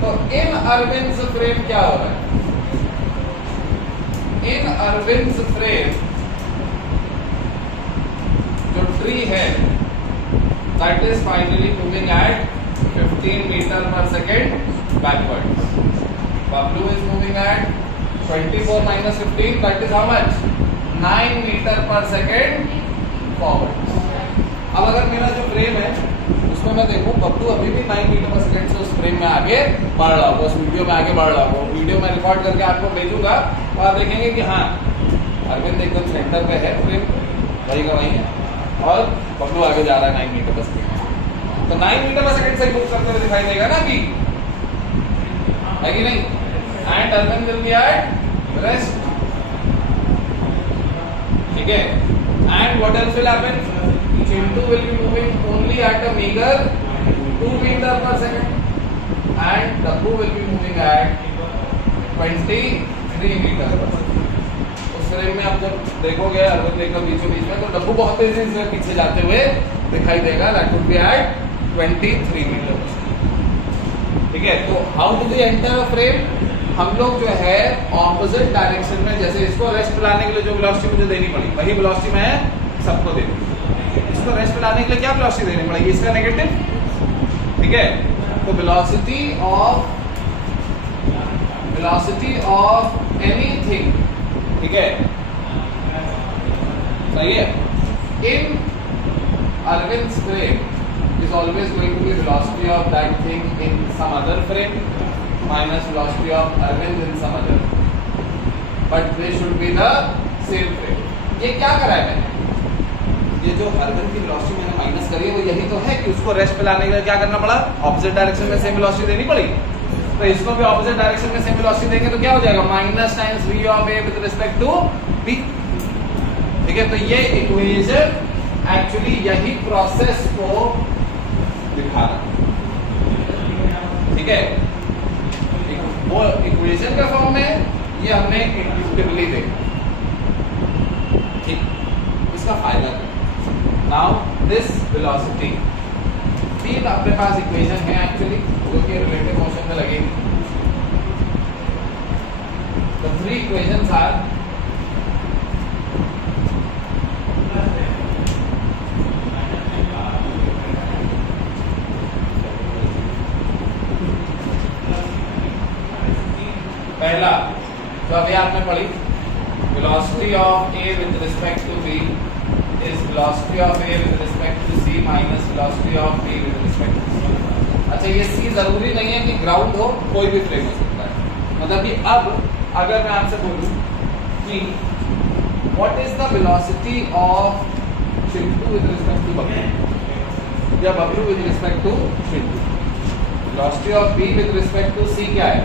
तो इन अरविंद फ्रेम क्या हो रहा है? इन अरविंद फ्रेम जो ट्री है, that is finally moving at 15 metre पर second backward. Bablu is moving at 24 minus 15, that is how much? 9 metre पर सेकेंड फॉरवर्ड। अब अगर मेरा जो फ्रेम है उसमें मैं देखूं बबलू अभी भी 9 मीटर पर सेकेंड से उस फ्रेम में आगे बढ़ रहा होगा, उस वीडियो में आगे बढ़ रहा होगा। वीडियो में रिकॉर्ड करके आपको भेजूंगा, तो आप देखेंगे कि हाँ अरविंद एकदम सेंटर पे है, फ्रेम वही का वही है, और बबलू आगे जा रहा है 9 मीटर पर सेकेंड। तो 9 मीटर पर सेकेंड से मूव करते हुए दिखाई देगा ना अभी, है कि नहीं? And Arvind will be at rest, ठीक है। And what else will happen? Chintu will be moving only at a meager 2 meter per second, and Dabbu will be moving at 23 meter per second. उस फ्रेम में आप जब देखोगे अरविंद एकदम बीचों बीच में, तो डब्बू बहुत तेजी से पीछे जाते हुए दिखाई देगा, that would be at 23 metre पर सेकेंड, ठीक है। तो how do we enter a frame? हम लोग जो है ऑपोजिट डायरेक्शन में, जैसे इसको रेस्ट पिलाने के लिए जो वेलोसिटी मुझे देनी पड़ी, वही वेलोसिटी मैं सबको दे दूँ। इसको रेस्ट पिलाने के लिए क्या वेलोसिटी देनी पड़ेगी? इसका नेगेटिव, ठीक है। तो वेलोसिटी ऑफ एनीथिंग, ठीक है, सही है। इन Arvind's frame is always going to be velocity of that thing in some other frame minus velocity of Arvind in some other, but they should be the same frame. ये क्या करा है मैंने? ये जो अरविंद की वेलोसिटी मैंने माइनस करी है वो यही तो है कि उसको रेस्ट पे लाने के लिए क्या करना पड़ा? ऑपोजिट डायरेक्शन में सेम वेलोसिटी देनी पड़ी। तो इसको भी ऑपोजिट डायरेक्शन में सेम वेलोसिटी देंगे तो क्या हो जाएगा? Minus times v of a with respect to b, ठीक है। तो ये इक्वेशन एक्चुअली यही प्रोसेस को दिखा रहा है, ठीक है। वो इक्वेशन का फॉर्म में ये हमने इंट्यूटिवली देखा, ठीक। इसका फायदा क्या? नाउ दिस वेलोसिटी, 3 अपने पास इक्वेशन है एक्चुअली जो कि रिलेटिव मोशन में लगेगी। तो 3 इक्वेशंस आर पहला तो अभी आपने पढ़ी velocity of A with respect to B is velocity of A with respect to C minus velocity of B with respect to C. अच्छा ये C जरूरी नहीं है कि ग्राउंड हो, कोई भी फ्रेम हो सकता है। मतलब कि अब अगर मैं आपसे बोलूं कि what is the velocity of Chintu with respect to Bablu या Bablu with respect to Chintu, velocity of B with respect to C क्या है?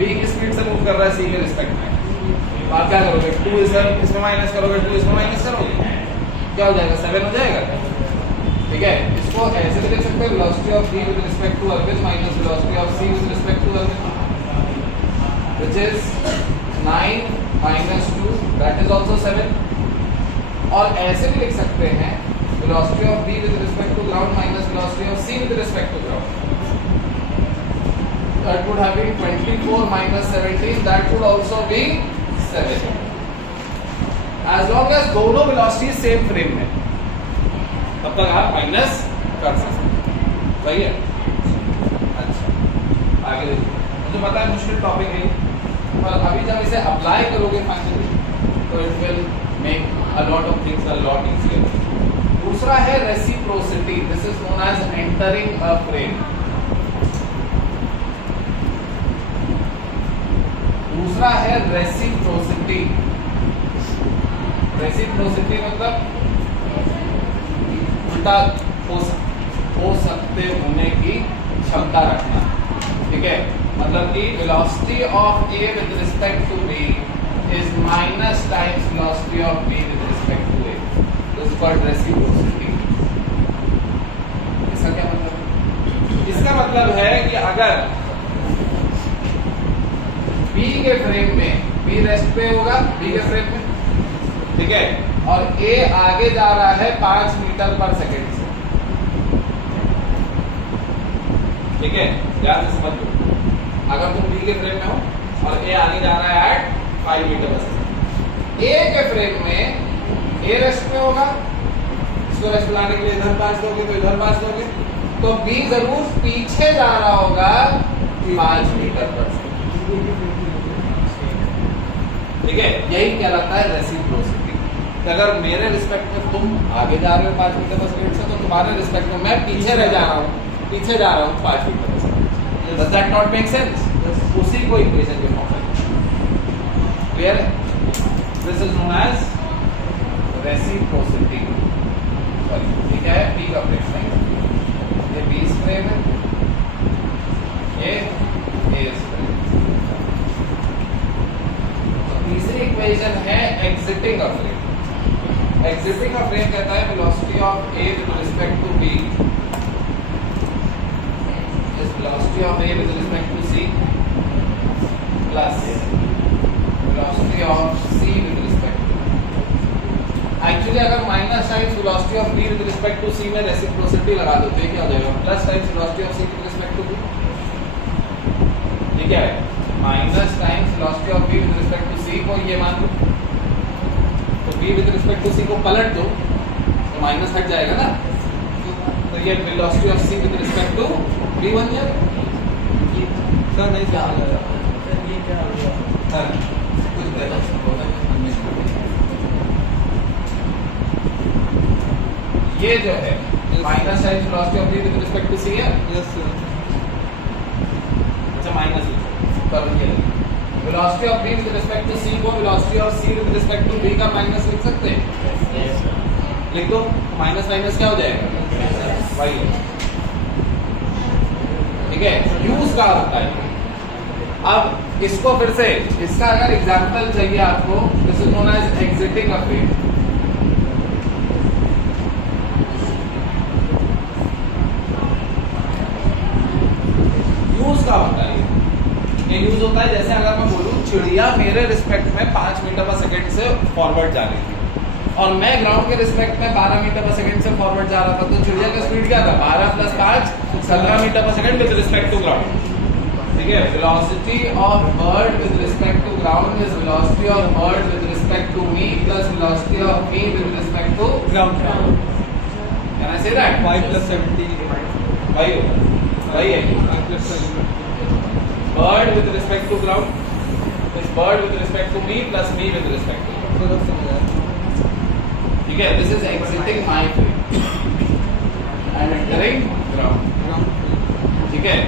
B की स्पीड से मूव कर रहा है C के रिस्पेक्ट में, तो आप क्या करोगे? 2 इसमें माइनस करोगे, 2 इसमें माइनस करोगे, क्या हो जाएगा? 7 हो जाएगा। ठीक है, इसको ऐसे भी लिख सकते हैं velocity of B with respect to Arvind minus velocity of C with respect to Arvind, which is 9 minus 2, that is also 7। और ऐसे भी लिख सकते हैं velocity of B with respect to ground minus velocity of C with respect to ground, that would have been 24 minus 17, that would also be 7, as long as दोनों velocity सेम फ्रेम में, तब तक आप माइनस कर सकते हैं। सही है? अच्छा, आगे देखिए, मुझे पता है मुश्किल टॉपिक है, पर अभी जब इसे अप्लाई करोगे फाइनली तो it will make a lot of things a lot easier. दूसरा है reciprocity, this is known as entering a frame. दूसरा है रेसिप्रोसिटी। रेसिप्रोसिटी मतलब उल्टा हो सकते होने की क्षमता रखना। ठीक है, मतलब कि velocity of A with respect to B is minus times velocity of B with respect to A. This is called reciprocity. इसका क्या मतलब है? इसका मतलब है कि अगर B के फ्रेम में B रेस्ट पे होगा, B के फ्रेम में, ठीक है, और A आगे जा रहा है 5 मीटर पर सेकेंड से। ठीक है, ध्यान से समझ लो, अगर तुम B के फ्रेम में हो और A आगे जा रहा है एट 5 मीटर पर सेकेंड, A के फ्रेम में A रेस्ट में होगा, इसको रेस्ट लाने के लिए इधर पास दोगे तो इधर पास दोगे, तो B जरूर पीछे जा रहा होगा 5 मीटर पर सेकेंड। ठीक है, यही कहलाता है रेसिप्रोसिटी। अगर मेरे रिस्पेक्ट में तुम आगे जा रहे हो 5 मीटर पर सेकेंड से, तो तुम्हारे रिस्पेक्ट में मैं पीछे रह जा रहा हूँ, 5 मीटर पर सेकेंड। Does that not make sense? उसी को इक्वेशन के फॉर्म में क्लियर है? This is known as reciprocity. ठीक है, बी का फ्रेम है, ये बी फ्रेम है, ये ए फ्रेम। तीसरी इक्वेशन है exiting a frame. Exiting a frame कहता है velocity of A with respect to B is velocity of A with respect to C plus velocity of C with respect to actually अगर minus times velocity of B with respect to C में रेसिप्रोसिटी लगा दो तो क्या हो जाएगा? Plus times velocity of C with respect to B। ठीक है, minus times velocity of B with respect to C को ये मान लो, तो B with respect to C को पलट दो तो माइनस हट जाएगा ना, तो ये velocity of C with respect to B बन जाएगा। सर नहीं सर, ये क्या हुआ? ये जो है minus times velocity of B with respect to C है। Yes sir. अच्छा माइनस पर ये velocity of B with respect to C को velocity of C with respect to B का माइनस लिख सकते हैं? लिख दो, माइनस माइनस क्या हो जाएगा? वही। ठीक है, यूज का होता है। अब इसको फिर से, इसका अगर एग्जांपल चाहिए आपको, this is known as exiting a frame. Use का होता है, ये यूज होता है जैसे अगर मैं बोलूं चिड़िया मेरे रिस्पेक्ट में 5 मीटर पर सेकेंड से फॉरवर्ड जा रही थी और मैं ग्राउंड के रिस्पेक्ट में 12 मीटर पर सेकेंड से फॉरवर्ड जा रहा था, तो चिड़िया का स्पीड क्या था? 12 + 5 17 मीटर पर second with respect to ground. ठीक है, velocity of bird with respect to ground is velocity of bird with respect to me plus velocity of me with respect to ground। Can I say that? 5 + 17 वही होगा, वही है। 5 + 17 bird with respect to ground this bird with respect to me plus me with respect to you. Sir अब समझ आया। ठीक है, this is exiting my frame and entering ground. Ground ठीक है,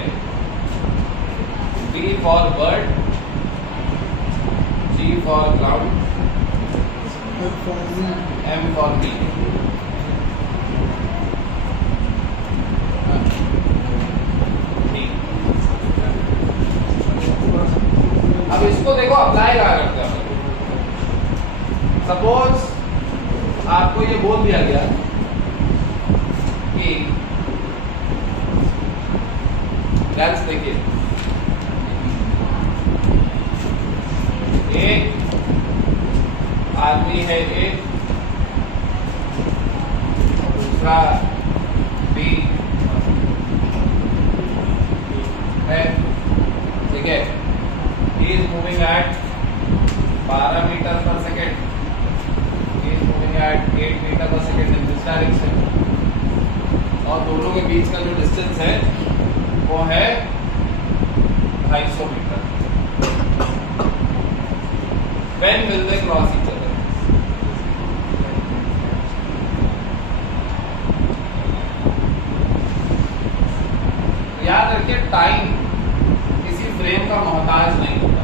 B for bird, G for ground, M for me. अब इसको देखो अप्लाई कहाँ करते हैं। सपोज आपको ये बोल दिया गया कि लेट्स देखिए, एक आदमी है A, दूसरा B है। ठीक है, he is moving at 12 metre पर second, he is moving at 8 metre पर सेकेंड in this direction, और दोनों के बीच का जो डिस्टेंस है वो है 250 metre. When will they cross each other? याद रखिए, टाइम किसी फ्रेम का मोहताज नहीं होता।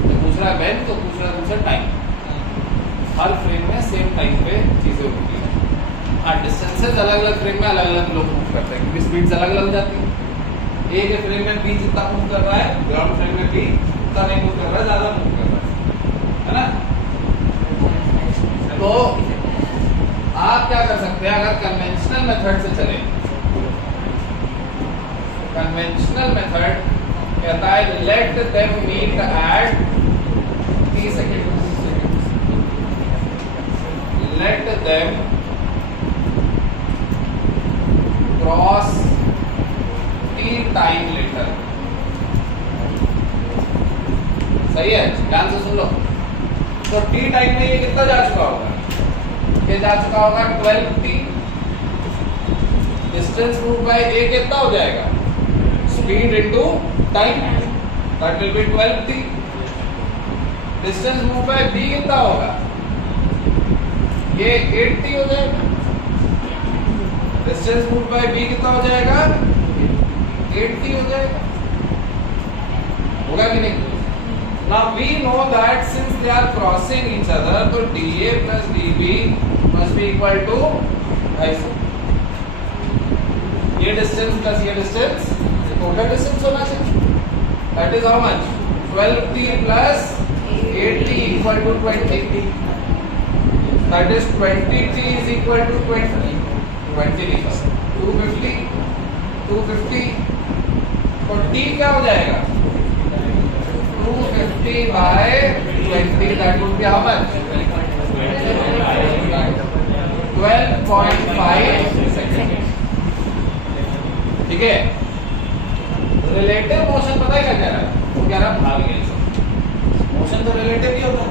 तो दूसरा वेन तो दूसरा टाइम, हर फ्रेम में सेम टाइम पे चीजें होती है। हाँ, डिस्टेंसेस अलग अलग फ्रेम में अलग अलग लोग मूव करते हैं क्योंकि स्पीड्स अलग अलग जाती है। एक फ्रेम में बी जितना मूव कर रहा है, ग्राउंड फ्रेम में बी उतना नहीं मूव कर रहा है, ज्यादा मूव कर रहा है ना। तो आप क्या कर सकते हैं, अगर कन्वेंशनल मेथड से चले, कन्वेंशनल मेथड कहता है let them meet at 3 seconds, let them cross T time later. सही है, ध्यान से सुन लो। तो T टाइम में ये कितना जा चुका होगा, ये जा चुका होगा 12t। Distance move by A कितना हो जाएगा, speed into time, that will be 12t। Distance move by B कितना होगा, ये 8t हो जाएगा। डिस्टेंस मूव बाय B कितना हो जाएगा, 8t हो जाएगा। होगा कि नहीं? Now we know that since they are crossing each other, तो dA plus dB must be equal to 250। ये डिस्टेंस प्लस ये डिस्टेंस टोटल डिस्टेंस होना चाहिए। That is how much, 12t plus 8t equal to 20t। That is 20t is equal to 20 लिखा, 250 तो t क्या हो जाएगा, 250 by 20, that would be how much, 12.5 seconds। ठीक है, रिलेटिव मोशन पता है क्या कह रहा है, वो कह रहा है भाग गया। मोशन तो रिलेटिव ही होता है।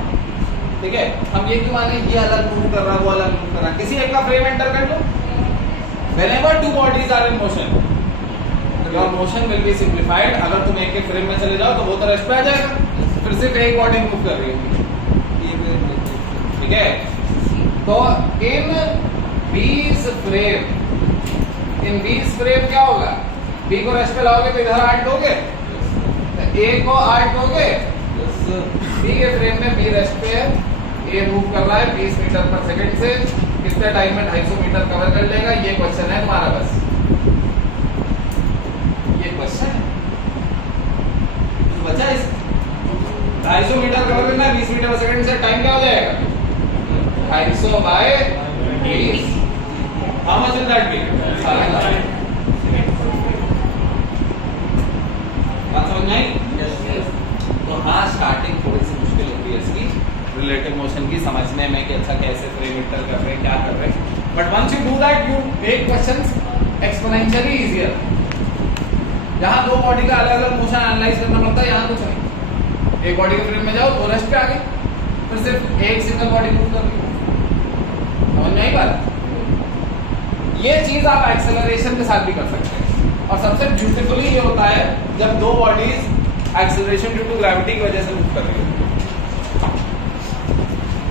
ठीक है, हम ये क्यों माने, ये अलग मूव कर रहा है, वो अलग मूव कर रहा है। किसी एक का फ्रेम एंटर कर लो, whenever two bodies are in motion, your motion will be simplified। अगर तुम एक एक फ्रेम में चले जाओ तो वो तो रेस्ट पे आ जाएगा, फिर सिर्फ एक बॉडी मूव कर रही होगी। ठीक है, तो इन बीस फ्रेम क्या होगा, बी को रेस्ट पे लाओगे तो इधर 8 लोगे, ए को 8 लोगे, बी के फ्रेम में बी रेस्ट पे है, ए मूव कर रहा है 20 मीटर पर सेकंड से, कितने टाइम में 250 मीटर कवर कर लेगा, ये क्वेश्चन है हमारा। बस ये क्वेश्चन है, बचा इस 250 मीटर कवर करना है 20 मीटर पर सेकंड से, टाइम क्या हो जाएगा, 250 by 20। How much will that be, बात समझ में आई? तो हाँ, स्टार्टिंग थोड़ी सी मुश्किल होती है इसकी, रिलेटिव मोशन की समझने में कि अच्छा कैसे फ्रेम इंटर कर रहे हैं, क्या कर रहे हैं। But once you do that, you make questions exponentially easier. जहाँ दो बॉडी का अलग अलग मोशन एनालाइज करना पड़ता है, यहाँ कुछ नहीं। एक बॉडी के फ्रेम में जाओ, दो रेस्ट पे आ गए, फिर सिर्फ एक सिंगल बॉडी मूव कर रही है। समझ में आई बात? ये चीज आप एक्सेलरेशन के साथ भी कर सकते हैं, और सबसे ब्यूटीफुली ये होता है जब दो bodies acceleration due to gravity की वजह से मूव कर रही है।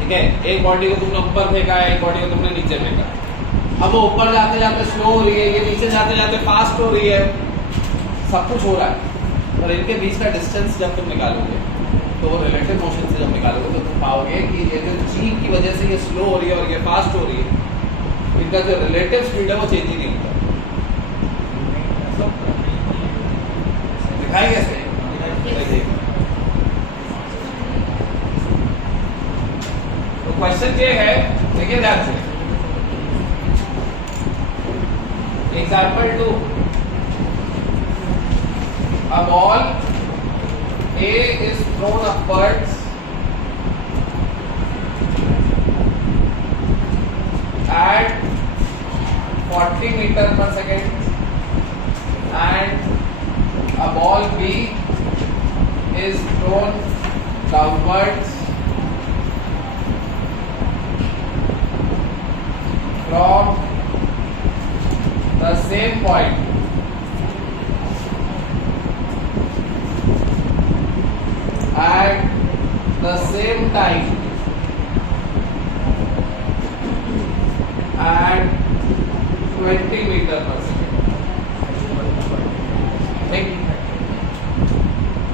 ठीक है, एक बॉडी को तुमने ऊपर फेंका है, एक बॉडी को तुमने नीचे फेंका। अब वो ऊपर जाते जाते स्लो हो रही है, ये नीचे जाते जाते फास्ट हो रही है, सब कुछ हो रहा है। और इनके बीच का डिस्टेंस जब तुम निकालोगे तो वो रिलेटिव मोशन से जब निकालोगे तो तुम पाओगे कि ये जो जी की वजह से ये स्लो हो रही है और ये फास्ट हो रही है, इनका जो रिलेटिव स्पीड है वो चेंज ही नहीं होता। दिखाएंगे ऐसे? तो क्वेश्चन ये है, देखिए ध्यान से, example 2, a ball A is thrown upwards at 40 meter per second and a ball B is thrown downwards from the same point at the same time at 20 meter per second. ठीक?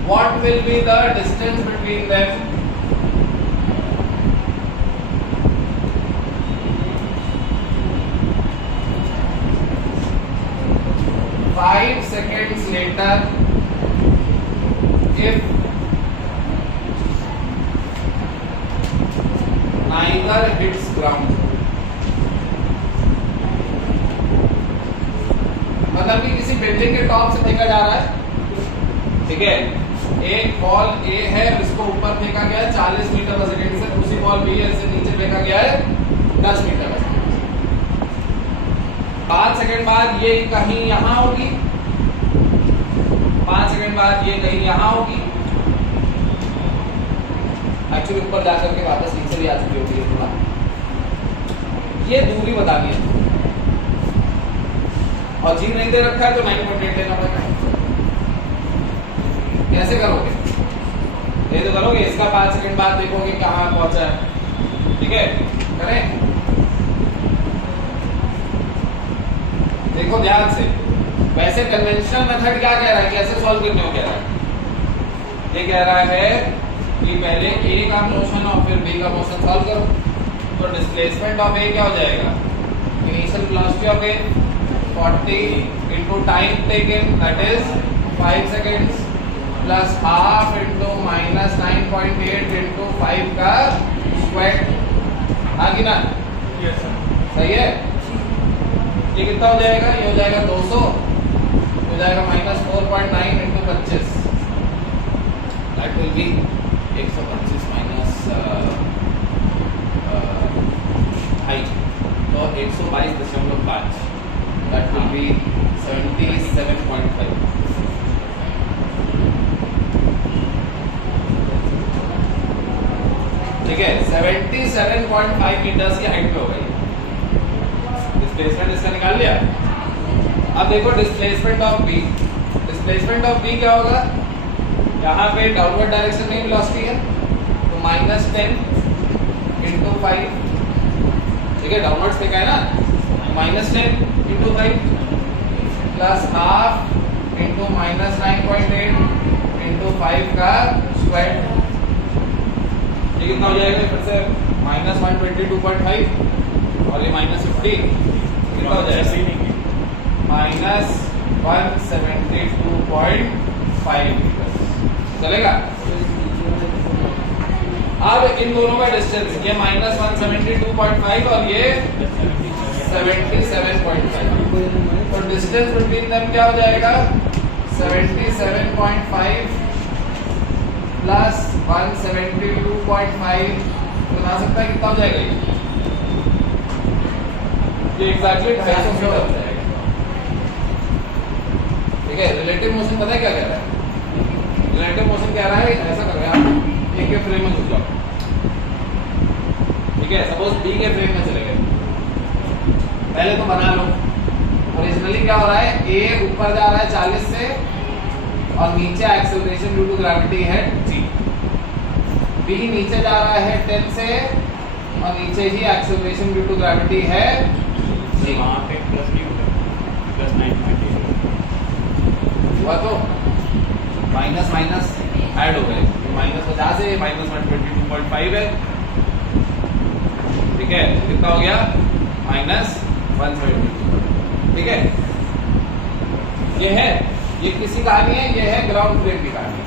What will be the distance between them? Five seconds later, if neither hits ground, मतलब कि किसी बिल्डिंग के टॉप से फेंका जा रहा है, ठीक है, एक बॉल ए है इसको ऊपर फेंका गया है 40 मीटर पर सेकंड से, दूसरी बॉल बी है इसे नीचे फेंका गया है 10 मीटर पर सेकंड। 5 सेकंड बाद ये कहीं यहां होगी, 5 सेकंड बाद ये कहीं यहां होगी, एक्चुअली ऊपर जाकर के वापस नीचे भी आ चुकी होगी थोड़ा। ये दूरी बतानी है और जी नहीं दे रखा है तो 9.8 लेना पड़ेगा। कैसे करोगे? ये तो करोगे, इसका 5 सेकंड बाद देखोगे कहां पहुंचा है, ठीक है, करें। देखो ध्यान से, वैसे कन्वेंशनल मेथड क्या कह रहा है, कैसे सॉल्व करने को कह रहा है? ये कह रहा है कि पहले ए का मोशन और फिर बी का मोशन सॉल्व करो। तो डिस्प्लेसमेंट ऑफ ए क्या हो जाएगा? Initial velocity of A 40 into time taken, that is 5 seconds plus half into minus 9.8 into 5 का स्क्वायर, हाँ कि ना? Yes sir. सही है। ये कितना हो जाएगा? ये हो जाएगा 200, हो जाएगा minus 4.9 into 25, that will be 125 minus 5, तो 122.5, that will be 77.5. ठीक है, 77.5 मीटर्स की हाइट पे हो गई। डिस्प्लेसमेंट इसका निकाल लिया। अब देखो displacement of B, displacement of B क्या होगा? यहाँ पे डाउनवर्ड डायरेक्शन में वेलोसिटी है तो -10 into 5, ठीक है, डाउनवर्ड्स पे क्या है ना, -10 into 5 plus half into -9.8 into 5 का स्क्वायर, ये कितना हो जाएगा? फिर से -122.5 और ये -50, कितना हो जाएगा? -172.5 मीटर। चलेगा? अब इन दोनों का डिस्टेंस, ये -172.5 और ये 77.5, तो डिस्टेंस बिटवीन देम क्या हो जाएगा? 77.5 प्लस 172.5, बना सकता है कितना हो जाएगा? ये एग्जैक्टली 250 मीटर हो जाएगा। ठीक है, रिलेटिव मोशन पता है क्या कह रहा है? रिलेटिव मोशन कह रहा है, ऐसा कर रहे हैं आप, ए के फ्रेम में घुस जाओ, ठीक है, सपोज बी के फ्रेम में चले गए, पहले तो बना लो। ओरिजिनली क्या हो रहा है? ए ऊपर जा रहा है 40 से और नीचे एक्सेलरेशन ड्यू टू ग्रेविटी है g, बी नीचे जा रहा है 10 से और नीचे ही एक्सेलरेशन ड्यू टू ग्रेविटी है जी। वहाँ पे प्लस नहीं होगा, प्लस 9.8 हुआ तो माइनस माइनस ऐड हो गए, -50 है, -122.5 है, ठीक है। कितना हो गया? -170, ठीक है। ये है, ये किसी कहानी है, ये है ग्राउंड फ्रेम की कहानी।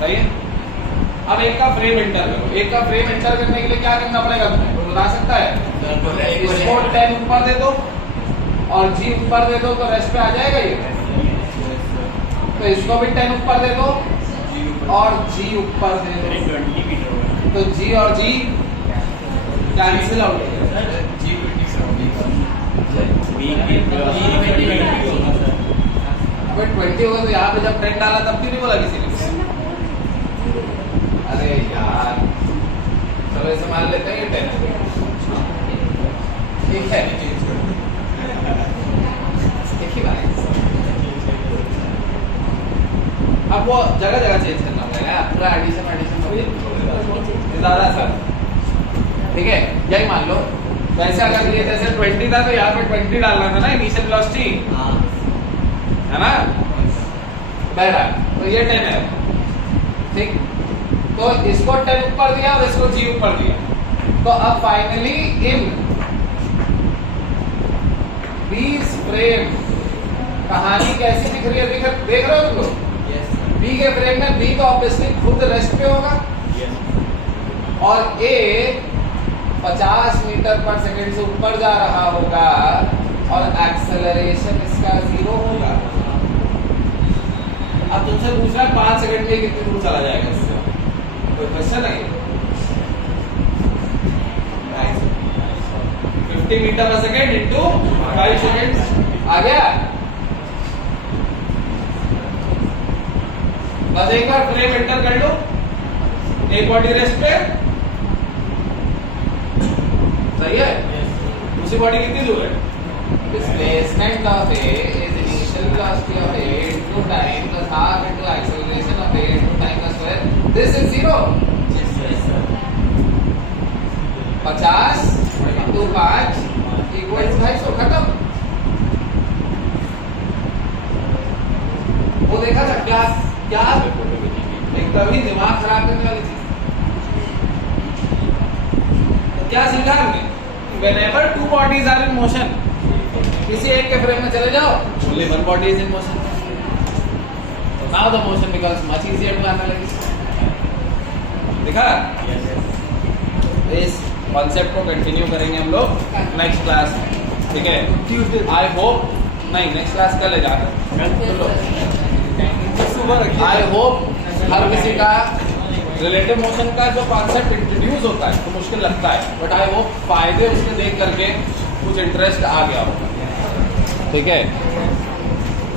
सही है। अब एक का फ्रेम एंटर करो, एक का फ्रेम एंटर करने के लिए क्या करना पड़ेगा तुम्हें, कोई बता सकता है? इसको 10 ऊपर दे दो और जी ऊपर दे दो तो रेस्ट पे आ जाएगा ये। तो इसको भी 10 ऊपर दे दो और जी ऊपर दे दो, 20 मीटर होगा। तो जी और जी कैंसिल आउट हो जाएगा। अबे 20 होगा तो यहाँ पे जब 10 डाला तब क्यों नहीं बोला किसी ने? अरे यार चलो इसे मान लेते हैं 10, ठीक है। एक ही बात है। अब वो जगह जगह चेंज करना पड़ेगा, पूरा एडिशन ज़्यादा सर, ठीक है। यही मान लो वैसे अगर ये जैसे 20 था तो यहाँ पे 20 डालना था ना इनिशियल वेलोसिटी, है ना? बहरहाल तो ये 10 है, ठीक। तो इसको 10 ऊपर दिया और इसको जी ऊपर दिया, तो अब फाइनली इन 20 फ्रेम कहानी कैसी दिख रही है? देख रहे हो तुम लोग? बी के फ्रेम में बी तो ऑब्वियसली खुद रेस्ट पे होगा और ए 50 मीटर पर सेकंड से ऊपर जा रहा होगा और एक्सेलरेशन इसका 0 होगा। अब तुमसे पूछ रहा है 5 सेकंड में कितनी दूर चला जाएगा इससे, कोई क्वेश्चन है? 50 metre per second into 5 second आ गया। बस एक बार फ्रेम एंटर कर लो, एक बॉडी रेस्ट पे, सही है। दूसरी बॉडी कितनी दूर है? Displacement of A is initial velocity of A into time plus half into acceleration of A into time का square, this is 0। 50 into 5 equal to 250, खत्म। वो देखा था क्या क्या एक तभी दिमाग खराब करने वाली चीज। तो क्या सीखा हमने? Whenever two bodies are in motion, किसी एक के फ्रेम में चले जाओ, only one body is in motion. So now the motion becomes much easier to analyze. देखा? इस कॉन्सेप्ट को कंटिन्यू करेंगे हम लोग नेक्स्ट क्लास में, ठीक है? ट्यूसडे आई होप, नहीं नेक्स्ट क्लास कल है जाकर, आई होप हर किसी का रिलेटिव मोशन का जो कॉन्सेप्ट इंट्रोड्यूस होता है तो मुश्किल लगता है, बट आई होप फायदे उसमें देख करके कुछ इंटरेस्ट आ गया होगा, ठीक है?